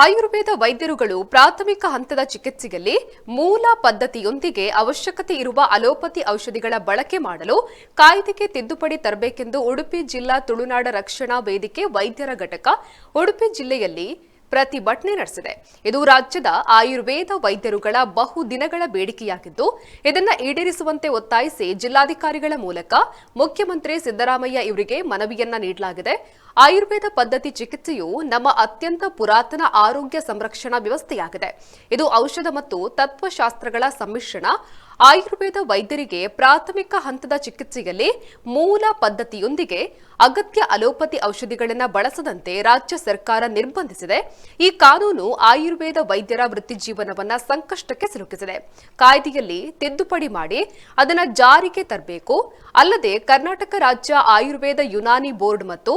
ಆಯುರ್ವೇದ ವೈದ್ಯರುಗಳು ಪ್ರಾಥಮಿಕ ಹಂತದ ಚಿಕಿತ್ಸೆಯಲ್ಲಿ ಮೂಲ ಪದ್ಧತಿಯೊಂದಿಗೆ ಅವಶ್ಯಕತೆ ಇರುವ ಅಲೋಪತಿ ಔಷಧಿಗಳ ಬಳಕೆ ಮಾಡಲು ಕಾಯ್ದೆಗೆ ತಿದ್ದುಪಡಿ ತರಬೇಕೆಂದು ಉಡುಪಿ ಜಿಲ್ಲಾ ತುಳುನಾಡ ರಕ್ಷಣಾ ವೇದಿಕೆ ವೈದ್ಯರ ಘಟಕ ಉಡುಪಿ ಜಿಲ್ಲೆಯಲ್ಲಿ ಪ್ರತಿಭಟನೆ ನಡೆಸಿದೆ. ಇದು ರಾಜ್ಯದ ಆಯುರ್ವೇದ ವೈದ್ಯರುಗಳ ಬಹು ದಿನಗಳ ಬೇಡಿಕೆಯಾಗಿದ್ದು, ಇದನ್ನು ಈಡೇರಿಸುವಂತೆ ಒತ್ತಾಯಿಸಿ ಜಿಲ್ಲಾಧಿಕಾರಿಗಳ ಮೂಲಕ ಮುಖ್ಯಮಂತ್ರಿ ಸಿದ್ದರಾಮಯ್ಯ ಇವರಿಗೆ ಮನವಿಯನ್ನ ನೀಡಲಾಗಿದೆ. ಆಯುರ್ವೇದ ಪದ್ಧತಿ ಚಿಕಿತ್ಸೆಯು ನಮ್ಮ ಅತ್ಯಂತ ಪುರಾತನ ಆರೋಗ್ಯ ಸಂರಕ್ಷಣಾ ವ್ಯವಸ್ಥೆಯಾಗಿದೆ. ಇದು ಔಷಧ ಮತ್ತು ತತ್ವಶಾಸ್ತ್ರಗಳ ಸಮ್ಮಿಶ್ರಣ. ಆಯುರ್ವೇದ ವೈದ್ಯರಿಗೆ ಪ್ರಾಥಮಿಕ ಹಂತದ ಚಿಕಿತ್ಸೆಯಲ್ಲಿ ಮೂಲ ಪದ್ಧತಿಯೊಂದಿಗೆ ಅಗತ್ಯ ಅಲೋಪತಿ ಔಷಧಿಗಳನ್ನು ಬಳಸದಂತೆ ರಾಜ್ಯ ಸರ್ಕಾರ ನಿರ್ಬಂಧಿಸಿದೆ. ಈ ಕಾನೂನು ಆಯುರ್ವೇದ ವೈದ್ಯರ ವೃತ್ತಿಜೀವನವನ್ನ ಸಂಕಷ್ಟಕ್ಕೆ ಸಿಲುಕಿಸಿದೆ. ಕಾಯ್ದೆಯಲ್ಲಿ ತಿದ್ದುಪಡಿ ಮಾಡಿ ಅದನ್ನು ಜಾರಿಗೆ ತರಬೇಕು. ಅಲ್ಲದೆ ಕರ್ನಾಟಕ ರಾಜ್ಯ ಆಯುರ್ವೇದ ಯುನಾನಿ ಬೋರ್ಡ್ ಮತ್ತು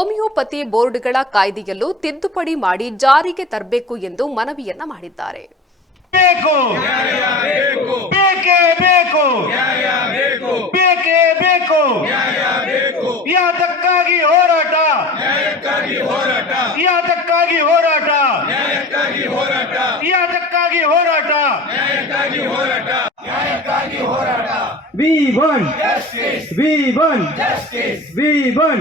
ಹೋಮಿಯೋಪತಿ ಬೋರ್ಡ್ಗಳ ಕಾಯ್ದೆಯಲ್ಲೂ ತಿದ್ದುಪಡಿ ಮಾಡಿ ಜಾರಿಗೆ ತರಬೇಕು ಎಂದು ಮನವಿಯನ್ನ ಮಾಡಿದ್ದಾರೆ. ಬೇಕೇ. ಬೇಕು ಯಾತಕ್ಕಾಗಿ ಹೋರಾಟ. ಯಾತಕ್ಕಾಗಿ ಹೋರಾಟ. ಯಾತಕ್ಕಾಗಿ ಹೋರಾಟ. Won. We won.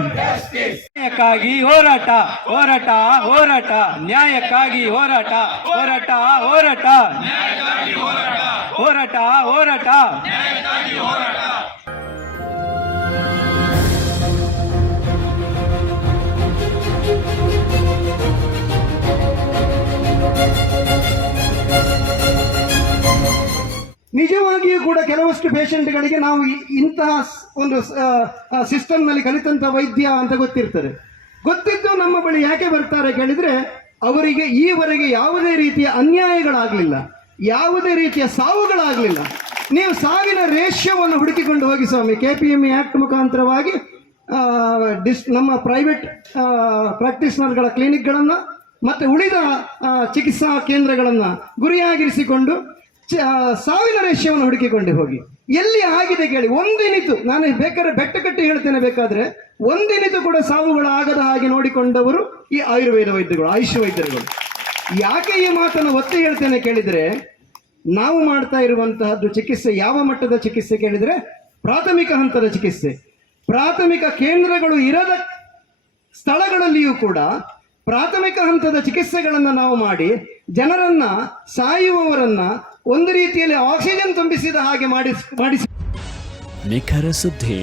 ನ್ಯಾಯಕ್ಕಾಗಿ ಹೋರಾಟ ಹೋರಾಟ ಹೋರಾಟ. ನ್ಯಾಯಕ್ಕಾಗಿ ಹೋರಾಟ ಹೋರಾಟ ಹೋರಾಟ. ಹೋರಾಟ. ಹೋರಾಟ. ನಿಜವಾಗಿಯೂ ಕೂಡ ಕೆಲವಷ್ಟು ಪೇಷಂಟ್ಗಳಿಗೆ ನಾವು ಇಂತಹ ಒಂದು ಸಿಸ್ಟಮ್ನಲ್ಲಿ ಕಲಿತಂತ ವೈದ್ಯ ಅಂತ ಗೊತ್ತಿರ್ತದೆ. ಗೊತ್ತಿದ್ದು ನಮ್ಮ ಬಳಿ ಯಾಕೆ ಬರ್ತಾರೆ ಕೇಳಿದ್ರೆ, ಅವರಿಗೆ ಈವರೆಗೆ ಯಾವುದೇ ರೀತಿಯ ಅನ್ಯಾಯಗಳಾಗಲಿಲ್ಲ. ಯಾವುದೇ ರೀತಿಯ ಸಾವುಗಳಾಗಲಿಲ್ಲ. ನೀವು ಸಾವಿನ ರೇಷ್ಯವನ್ನು ಹುಡುಕಿಕೊಂಡು ಹೋಗಿ ಸ್ವಾಮಿ ಕೆ ಪಿ ಎಂ ಆ್ಯಕ್ಟ್ ಮುಖಾಂತರವಾಗಿ ಡಿಸ್, ನಮ್ಮ ಪ್ರೈವೇಟ್ ಪ್ರಾಕ್ಟೀಸ್ನರ್ಗಳ ಕ್ಲಿನಿಕ್ಗಳನ್ನು ಮತ್ತು ಉಳಿದ ಚಿಕಿತ್ಸಾ ಕೇಂದ್ರಗಳನ್ನು ಗುರಿಯಾಗಿರಿಸಿಕೊಂಡು ಸಾವಿನ ರೇಷ್ಯವನ್ನು ಹುಡುಕಿಕೊಂಡು ಹೋಗಿ. ಎಲ್ಲಿ ಆಗಿದೆ ಕೇಳಿ, ಒಂದಿನಿತು, ನಾನು ಬೇಕಾದ್ರೆ ಬೆಟ್ಟ ಕಟ್ಟಿ ಹೇಳ್ತೇನೆ ಬೇಕಾದ್ರೆ, ಒಂದಿನಿತು ಕೂಡ ಸಾವುಗಳು ಆಗದ ಹಾಗೆ ನೋಡಿಕೊಂಡವರು ಈ ಆಯುರ್ವೇದ ವೈದ್ಯರುಗಳು ಆಯುಷ್ ವೈದ್ಯರುಗಳು. ಯಾಕೆ ಈ ಮಾತನ್ನು ಒತ್ತಿ ಹೇಳ್ತೇನೆ ಕೇಳಿದ್ರೆ, ನಾವು ಮಾಡ್ತಾ ಇರುವಂತಹದ್ದು ಚಿಕಿತ್ಸೆ, ಯಾವ ಮಟ್ಟದ ಚಿಕಿತ್ಸೆ ಕೇಳಿದ್ರೆ, ಪ್ರಾಥಮಿಕ ಹಂತದ ಚಿಕಿತ್ಸೆ. ಪ್ರಾಥಮಿಕ ಕೇಂದ್ರಗಳು ಇರದ ಸ್ಥಳಗಳಲ್ಲಿಯೂ ಕೂಡ ಪ್ರಾಥಮಿಕ ಹಂತದ ಚಿಕಿತ್ಸೆಗಳನ್ನು ನಾವು ಮಾಡಿ, ಜನರನ್ನ ಸಾಯುವವರನ್ನ ಒಂದು ರೀತಿಯಲ್ಲಿ ಆಕ್ಸಿಜನ್ ತುಂಬಿಸಿದ ಹಾಗೆ ಮಾಡಿಸ್, ಮಾಡಿಸಿ ನಿಖರ ಸುದ್ದಿ,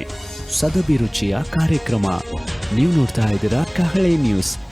ಸದಭಿರುಚಿಯ ಕಾರ್ಯಕ್ರಮ. ನೀವು ನೋಡ್ತಾ ಇದ್ದೀರಾ ಕಹಳೆ ನ್ಯೂಸ್